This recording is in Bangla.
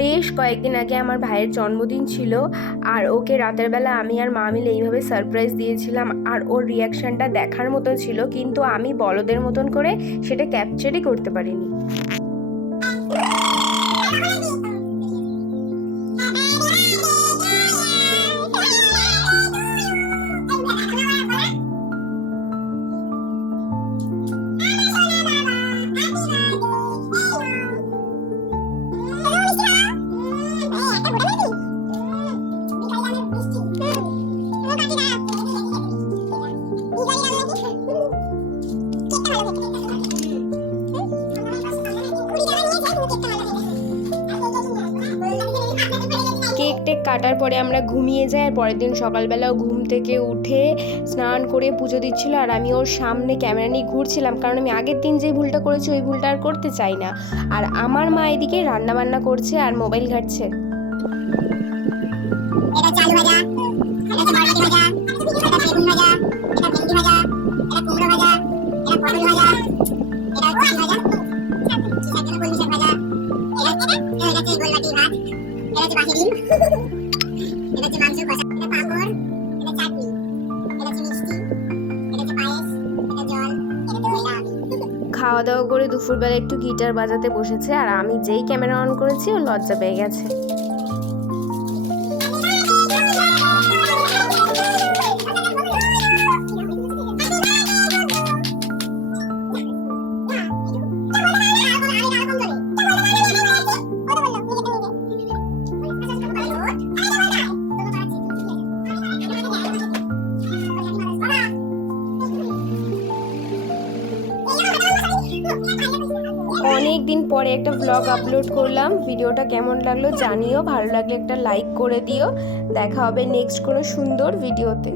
বেশ কয়েকদিন আগে আমার ভাইয়ের জন্মদিন ছিল, আর ওকে রাতের বেলা আমি আর মা মিলে এইভাবে সারপ্রাইজ দিয়েছিলাম। আর ওর রিয়াকশানটা দেখার মতো ছিল, কিন্তু আমি বলদের মতন করে সেটা ক্যাপচারই করতে পারিনি। কেক টেক কাটার পরে আমরা ঘুমিয়ে যাই, আর পরের দিন সকালবেলাও ঘুম থেকে উঠে স্নান করে পুজো দিচ্ছিল, আর আমি ওর সামনে ক্যামেরা নিয়ে ঘুরছিলাম, কারণ আমি আগের দিন যে ভুলটা করেছি ওই ভুলটা আর করতে চাই না। আর আমার মা এদিকে রান্না বান্না করছে আর মোবাইল ঘাঁটছে। এটা চালু ভাজা, এটা বরবটি ভাজা, এটা বেগুন ভাজা, এটা ভেন্ডি ভাজা, এটা কুমড়ো ভাজা, এটা পটল ভাজা, এটা কি ভাজা, চিকেন কলমি শাক ভাজা, এটা হচ্ছে গোলবাটি ভাত, এটা হচ্ছে বাকি ডিম, এটা হচ্ছে মাংস কষা, এটা পাঁপড়, এটা চাটনি, এটা হচ্ছে মিষ্টি, এটা হচ্ছে পায়েস, এটা জল, এটা আমি। খাওয়া দাওয়া করে দুপুরবেলা একটু গিটার বাজাতে বসেছে, আর আমি যেই ক্যামেরা অন করেছি ও লজ্জা পেয়ে গেছে। অনেক দিন পরে একটা ভ্লগ আপলোড করলাম। ভিডিওটা কেমন লাগলো জানিও, ভালো লাগলে একটা লাইক করে দিও। দেখা হবে নেক্সট কোনো সুন্দর ভিডিওতে।